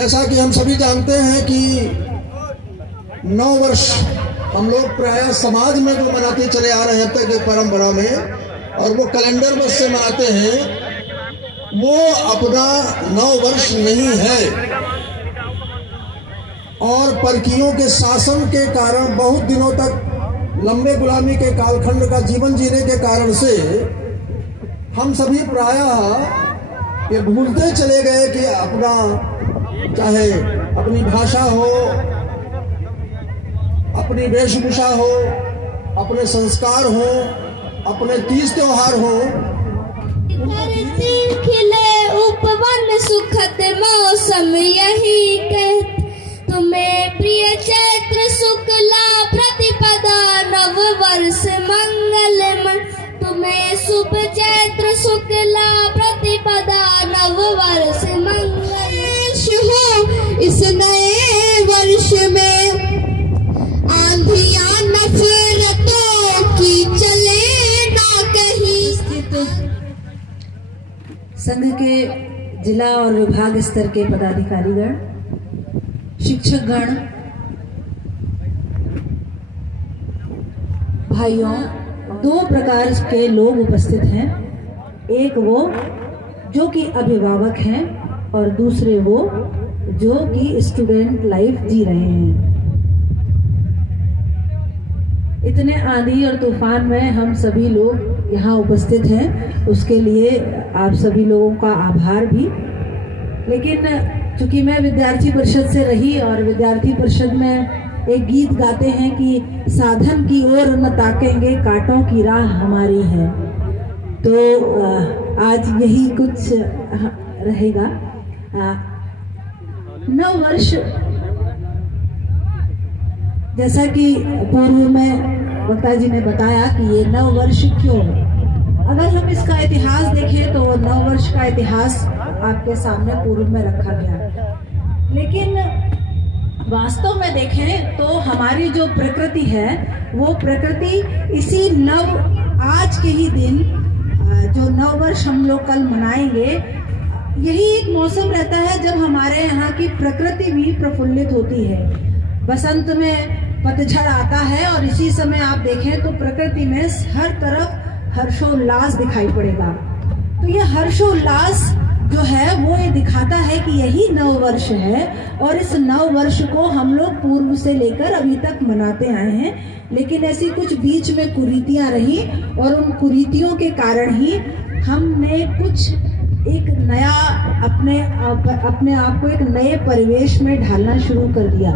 जैसा कि हम सभी जानते हैं कि नव वर्ष हम लोग प्राय समाज में जो मनाते चले आ रहे हैं परंपरा में, और वो कैलेंडर वर्ष से मनाते हैं, वो अपना नव वर्ष नहीं है। और परकियों के शासन के कारण बहुत दिनों तक लंबे गुलामी के कालखंड का जीवन जीने के कारण से हम सभी प्रायः ये भूलते चले गए कि अपना, चाहे अपनी भाषा हो, अपनी वेशभूषा हो, अपने संस्कार हो, अपने तीज त्योहार हो। खिले उपवन सुखद मौसम यही कहते, तुम्हें प्रिय चैत्र शुक्ला प्रतिपदा नव वर्ष मंगलमय। तुम्हें शुभ चैत्र शुक्ला प्रतिपदा नव वर्ष मंगल हो। इस नए वर्ष में आंधियां नफरतों की चले ना कहीं। संघ के जिला और विभाग स्तर के पदाधिकारीगण, शिक्षकगण, भाइयों, दो प्रकार के लोग उपस्थित हैं। एक वो जो कि अभिभावक हैं और दूसरे वो जो कि स्टूडेंट लाइफ जी रहे हैं। इतने आंधी और तूफान में हम सभी लोग यहाँ उपस्थित हैं, उसके लिए आप सभी लोगों का आभार भी। लेकिन चूंकि मैं विद्यार्थी परिषद से रही और विद्यार्थी परिषद में एक गीत गाते हैं कि साधन की ओर न ताकेंगे, कांटों की राह हमारी है, तो आज यही कुछ रहेगा। नव वर्ष, जैसा कि पूर्व में वक्ता जी ने बताया कि ये नव वर्ष क्यों, अगर हम इसका इतिहास देखें तो नव वर्ष का इतिहास आपके सामने पूर्व में रखा गया। लेकिन वास्तव में देखें तो हमारी जो प्रकृति है वो प्रकृति इसी आज के ही दिन जो नव वर्ष हम लोग कल मनाएंगे, यही एक मौसम रहता है जब हमारे यहाँ की प्रकृति भी प्रफुल्लित होती है। बसंत में पतझड़ आता है और इसी समय आप देखें तो प्रकृति में हर तरफ हर्षोल्लास दिखाई पड़ेगा। तो यह हर्षोल्लास जो है वो ये दिखाता है कि यही नव वर्ष है, और इस नव वर्ष को हम लोग पूर्व से लेकर अभी तक मनाते आए हैं। लेकिन ऐसी कुछ बीच में कुरीतियां रही और उन कुरीतियों के कारण ही हमने कुछ एक नया अपने आप को एक नए परिवेश में ढालना शुरू कर दिया।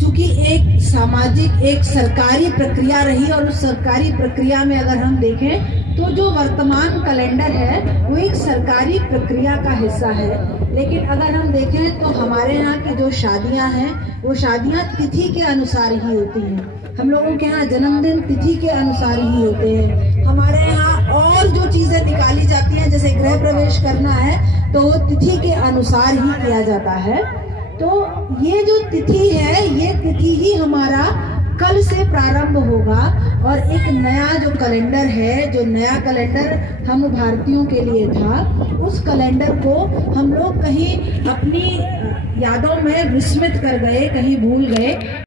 चूंकि एक सामाजिक, एक सरकारी प्रक्रिया रही, और उस सरकारी प्रक्रिया में अगर हम देखें तो जो वर्तमान कैलेंडर है वो एक सरकारी प्रक्रिया का हिस्सा है। लेकिन अगर हम देखें तो हमारे यहाँ की जो शादियां हैं वो शादियां तिथि के अनुसार ही होती हैं। हम लोगों के यहाँ जन्मदिन तिथि के अनुसार ही होते हैं। हमारे यहाँ और जो चीजें निकाली जाती हैं, जैसे गृह प्रवेश करना है तो वो तिथि के अनुसार ही किया जाता है। तो ये जो तिथि है, ये तिथि ही हमारा कल से प्रारंभ होगा, और एक नया जो कैलेंडर है, जो नया कैलेंडर हम भारतीयों के लिए था, उस कैलेंडर को हम लोग कहीं अपनी यादों में विस्मृत कर गए, कहीं भूल गए।